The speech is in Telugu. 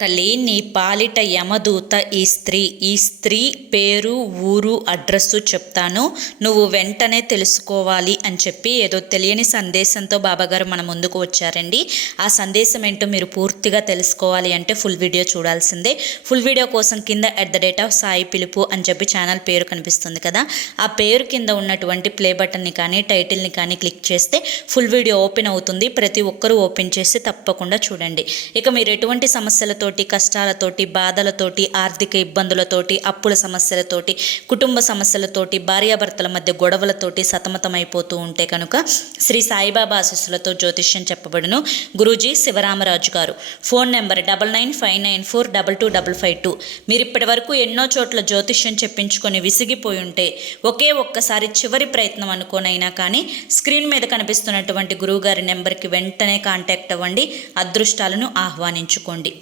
తల్లి, నీ పాలిట యమదూత ఈ స్త్రీ పేరు, ఊరు, అడ్రస్సు చెప్తాను, నువ్వు వెంటనే తెలుసుకోవాలి అని చెప్పి ఏదో తెలియని సందేశంతో బాబాగారు మన ముందుకు వచ్చారండి. ఆ సందేశం ఏంటో మీరు పూర్తిగా తెలుసుకోవాలి అంటే ఫుల్ వీడియో చూడాల్సిందే. ఫుల్ వీడియో కోసం కింద @సాయి పిలుపు అని చెప్పి ఛానల్ పేరు కనిపిస్తుంది కదా, ఆ పేరు కింద ఉన్నటువంటి ప్లే బటన్ని కానీ టైటిల్ని కానీ క్లిక్ చేస్తే ఫుల్ వీడియో ఓపెన్ అవుతుంది. ప్రతి ఒక్కరూ ఓపెన్ చేసి తప్పకుండా చూడండి. ఇక మీరు ఎటువంటి సమస్యలతో, కష్టాలతోటి, బాధలతోటి, ఆర్థిక ఇబ్బందులతోటి, అప్పుల సమస్యలతోటి, కుటుంబ సమస్యలతోటి, భార్యాభర్తల మధ్య గొడవలతోటి సతమతమైపోతూ ఉంటే కనుక శ్రీ సాయిబాబా ఆశీస్సులతో జ్యోతిష్యం చెప్పబడును. గురూజీ శివరామరాజు గారు. Phone number 995994225552. మీరు ఇప్పటి వరకు ఎన్నో చోట్ల జ్యోతిష్యం చెప్పించుకొని విసిగిపోయి ఉంటే ఒకే ఒక్కసారి చివరి ప్రయత్నం అనుకోనైనా కానీ స్క్రీన్ మీద కనిపిస్తున్నటువంటి గురువుగారి నెంబర్కి వెంటనే కాంటాక్ట్ అవ్వండి. అదృష్టాలను ఆహ్వానించుకోండి.